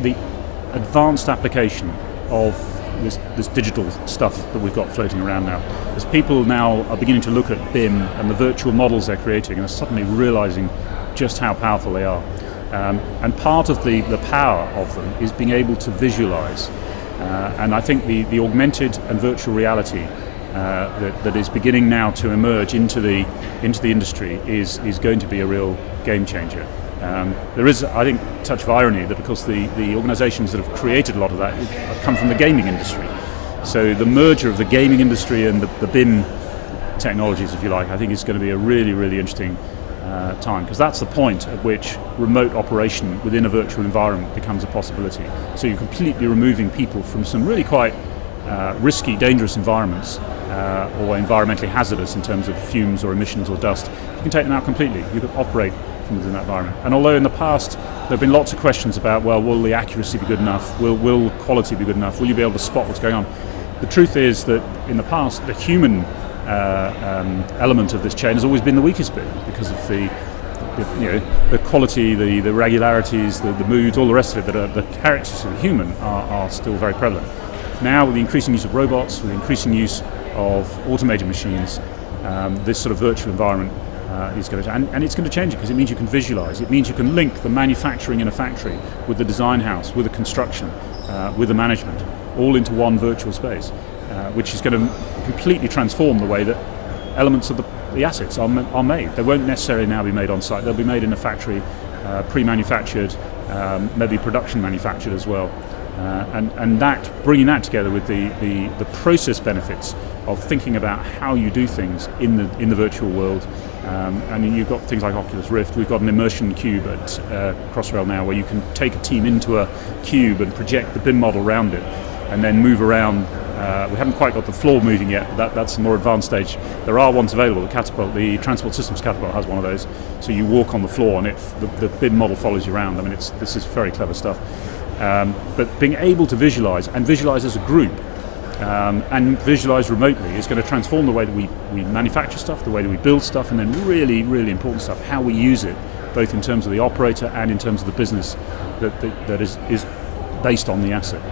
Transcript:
The advanced application of this digital stuff that we've got floating around now, as people now are beginning to look at BIM and the virtual models they're creating and are suddenly realizing just how powerful they are. And part of the power of them is being able to visualize. And I think the augmented and virtual reality that is beginning now to emerge into the industry is going to be a real game changer. There is, I think, a touch of irony that because the organizations that have created a lot of that come from the gaming industry. So the merger of the gaming industry and the BIM technologies, if you like, I think is going to be a really, really interesting time, because that's the point at which remote operation within a virtual environment becomes a possibility. So you're completely removing people from some really quite risky, dangerous environments or environmentally hazardous in terms of fumes or emissions or dust. You can take them out completely. You can operate from within that environment. And although in the past there have been lots of questions about, well, will the accuracy be good enough? Will quality be good enough? Will you be able to spot what's going on? The truth is that in the past, the human element of this chain has always been the weakest bit, because of the quality, the regularities, the moods, all the rest of it that are the characteristics of the human are still very prevalent. Now, with the increasing use of robots, with the increasing use of automated machines, this sort of virtual environment is going to, and it's going to change it, because it means you can visualize. It means you can link the manufacturing in a factory with the design house, with the construction, with the management, all into one virtual space, which is going to completely transform the way that elements of the assets are made. They won't necessarily now be made on site. They'll be made in a factory, pre-manufactured, maybe production manufactured as well. And that, bringing that together with the process benefits of thinking about how you do things in the virtual world. And you've got things like Oculus Rift. We've got an immersion cube at Crossrail now, where you can take a team into a cube and project the BIM model around it, and then move around. We haven't quite got the floor moving yet, but that's a more advanced stage. There are ones available. The Transport Systems Catapult has one of those. So you walk on the floor, and the BIM model follows you around. I mean, this is very clever stuff. But being able to visualize, and visualize as a group, and visualize remotely, is going to transform the way that we manufacture stuff, the way that we build stuff, and then really, really important stuff, how we use it, both in terms of the operator and in terms of the business that is based on the asset.